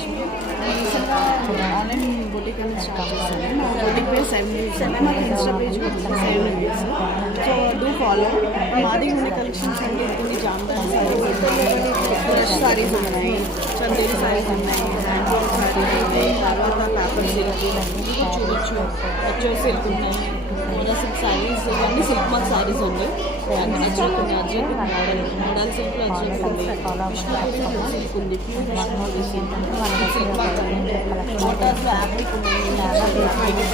లక్ష్మి. రీసెంట్గా online boutique అనేది start చేశాను. మా బొటిక్ పేరు 7 మాకు Insta page 7 days. So do follow. మాది ఉండే కలెక్షన్స్ అంటే కొన్ని జామ్దార్ సారీస్, ఫ్రెష్ సారీస్ ఉన్నాయి, చందేరి సారీస్ ఉన్నాయి, హ్యాండ్ వర్క్ సారీస్ ఉన్నాయి, తర్వాత పేపర్ సిల్క్ చూడొచ్చు, వచ్చే సిల్క్ ఉన్నాయి, మోడా సిల్క్ సారీస్, ఇవన్నీ సిల్క్ మార్క్ సారీస్ ఉన్నాయి. అజ్రక్ ఉంది, అజ్రక్ మోడల్ మోడల్ సిల్క్లో అజ్రక్ ఉంది, విష్ణుపూరి సిల్క్ ఉంది, ప్యూర్ విష్ణుపూరి సిల్క్ మార్క్ ఉంది, మోటార్స్లో యాప్రిక్ ఉన్నాయి, అండ్ మా దగ్గర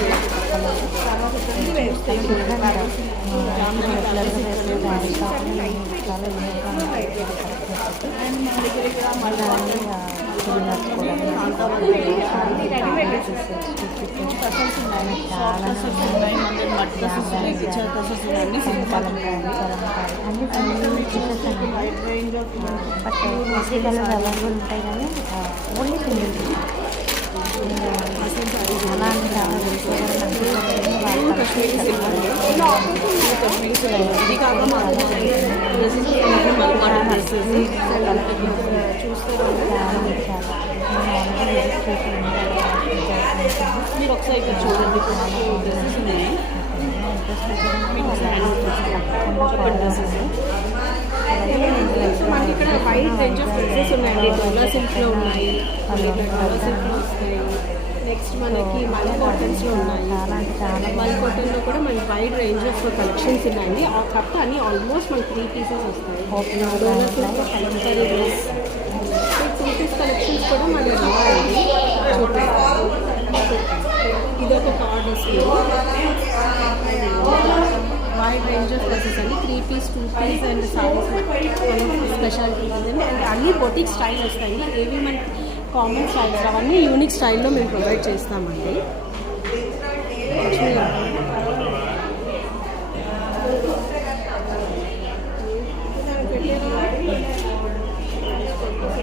టసల్స్ ఉన్నాయి, సాఫ్ట్ టసల్స్ ఉన్నాయి, మన దగ్గర మడ్ టసల్స్ ఉన్నాయి, గిచ్చర్ టసల్స్ ఉన్నాయి, అన్ని silk wide range of available ఉంటాయి కానీ only single Kashmiri silk Kashmiri silk ఇది కాక మాకు డ్రెస్సెస్ మల్కాటన్ డ్రెస్సెస్ చూస్తే మీరు ఒకసారి ఇక్కడ చూడండి, డ్రెస్సెస్ ఉన్నాయి, డ్రెస్సెస్ మనకి ఇక్కడ వైడ్ రేంజ్ ఆఫ్ డ్రెస్సెస్ ఉన్నాయండి. డోలా సిల్క్లో ఉన్నాయి, డోలా సిల్క్లో వస్తాయి. నెక్స్ట్ మనకి మల్ కాటన్స్లో ఉన్నాయి, మల్ కాటన్లో కూడా మనకి వైడ్ రేంజ్ ఆఫ్ కలెక్షన్స్ ఉన్నాయండి. ఆ కప్ అన్నీ ఆల్మోస్ట్ మనకి 3 పీసెస్ వస్తాయి. డోలా silk kalamkari dress 2 piece collections కూడా మన దగ్గర ఉన్నాయండి. ఇదొక కార్డ్ వస్తుంది, వైడ్ రేంజ్ ఆఫ్ డ్రెస్సెస్ అండి. 3 piece 2 piece and saris speciality ఉందండి. అండ్ అన్ని బొటిక్ స్టైల్ వస్తాయి. ఏవి మనకి కామన్ స్టైల్స్ అవన్నీ యూనిక్ స్టైల్లో మేము ప్రొవైడ్ చేస్తామండి. లక్ష్మీ